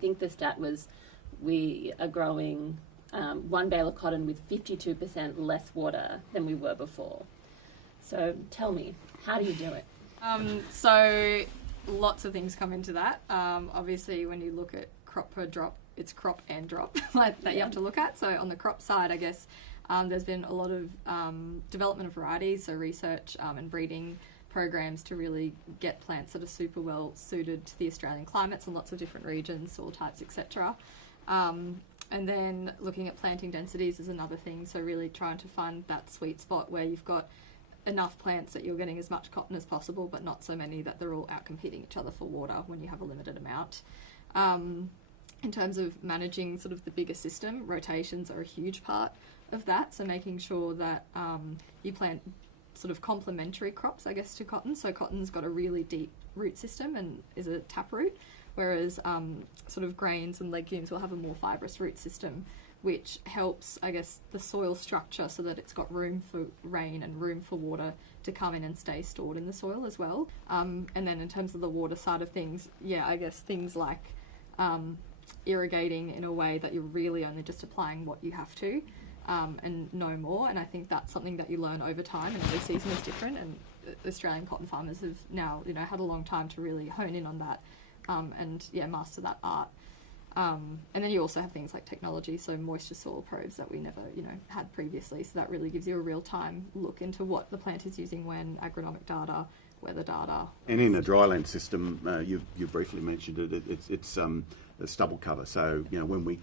I think the stat was we are growing 1 bale of cotton with 52% less water than we were before. So tell me, how do you do it? So lots of things come into that. Obviously, when you look at crop per drop, it's crop and drop like that you have to look at. So on the crop side, I guess there's been a lot of development of varieties, so research and breeding programs to really get plants that are super well suited to the Australian climates and lots of different regions, soil types, etc. And then looking at planting densities is another thing, so really trying to find that sweet spot where you've got enough plants that you're getting as much cotton as possible, but not so many that they're all out competing each other for water when you have a limited amount. In terms of managing sort of the bigger system, rotations are a huge part of that, so making sure that you plant sort of complementary crops, I guess, to cotton. So cotton's got a really deep root system and is a taproot, whereas sort of grains and legumes will have a more fibrous root system, which helps, I guess, the soil structure so that it's got room for rain and room for water to come in and stay stored in the soil as well. And then in terms of the water side of things, yeah, I guess things like irrigating in a way that you're really only just applying what you have to and no more. And I think that's something that you learn over time, and every season is different. And Australian cotton farmers have now, had a long time to really hone in on that and master that art. And then you also have things like technology, so moisture soil probes that we never, had previously. So that really gives you a real-time look into what the plant is using when, agronomic data, weather data. And in the dryland system, you briefly mentioned it. It's a stubble cover. So when we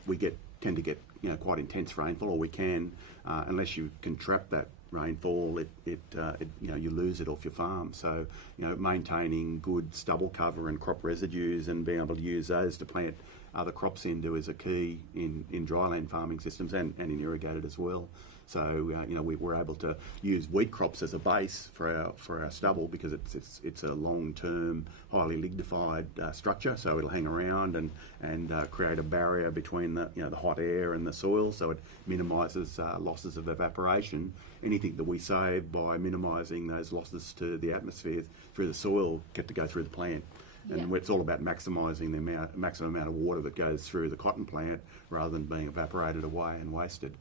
tend to get quite intense rainfall, or we can, unless you can trap that rainfall, you lose it off your farm. So maintaining good stubble cover and crop residues and being able to use those to plant other crops into is a key in dryland farming systems and in irrigated as well. So we're able to use wheat crops as a base for our stubble because it's a long-term, highly lignified structure. So it'll hang around and create a barrier between the hot air and the soil. So it minimises losses of evaporation. Anything that we save by minimising those losses to the atmosphere through the soil get to go through the plant. And it's all about maximising the maximum amount of water that goes through the cotton plant rather than being evaporated away and wasted.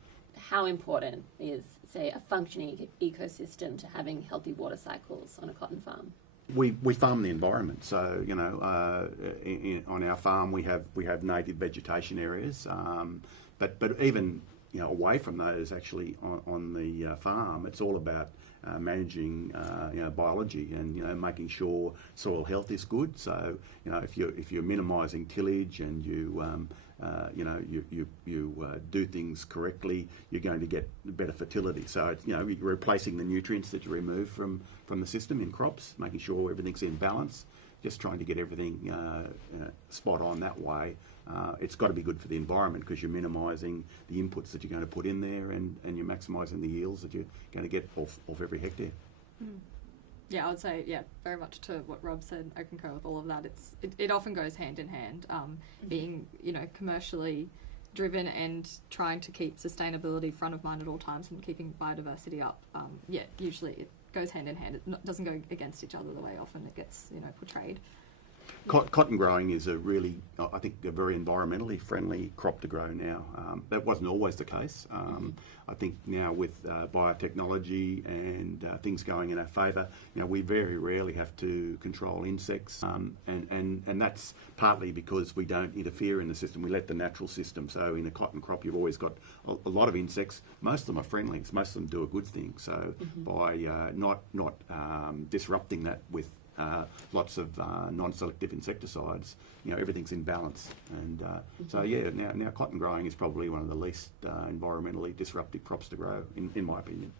How important is, say, a functioning ecosystem to having healthy water cycles on a cotton farm? We farm the environment, so on our farm we have native vegetation areas, but even away from those, actually on the farm, it's all about managing biology and making sure soil health is good. So if you're minimising tillage and you do things correctly, you're going to get better fertility. So it's, you're replacing the nutrients that you remove from the system in crops, making sure everything's in balance, just trying to get everything spot on that way. It's got to be good for the environment because you're minimising the inputs that you're going to put in there and you're maximising the yields that you're going to get off every hectare. Mm. Yeah, I would say, very much to what Rob said, I concur with all of that. It often goes hand in hand, being, commercially driven and trying to keep sustainability front of mind at all times and keeping biodiversity up. Usually it goes hand in hand. It doesn't go against each other the way often it gets, portrayed. Cotton growing is a really, I think, a very environmentally friendly crop to grow now. That wasn't always the case. I think now with biotechnology and things going in our favour, we very rarely have to control insects, and that's partly because we don't interfere in the system. We let the natural system. So in a cotton crop, you've always got a lot of insects. Most of them are friendly. Most of them do a good thing. So by not disrupting that with lots of non-selective insecticides, everything's in balance. And now cotton growing is probably one of the least environmentally disruptive crops to grow, in my opinion.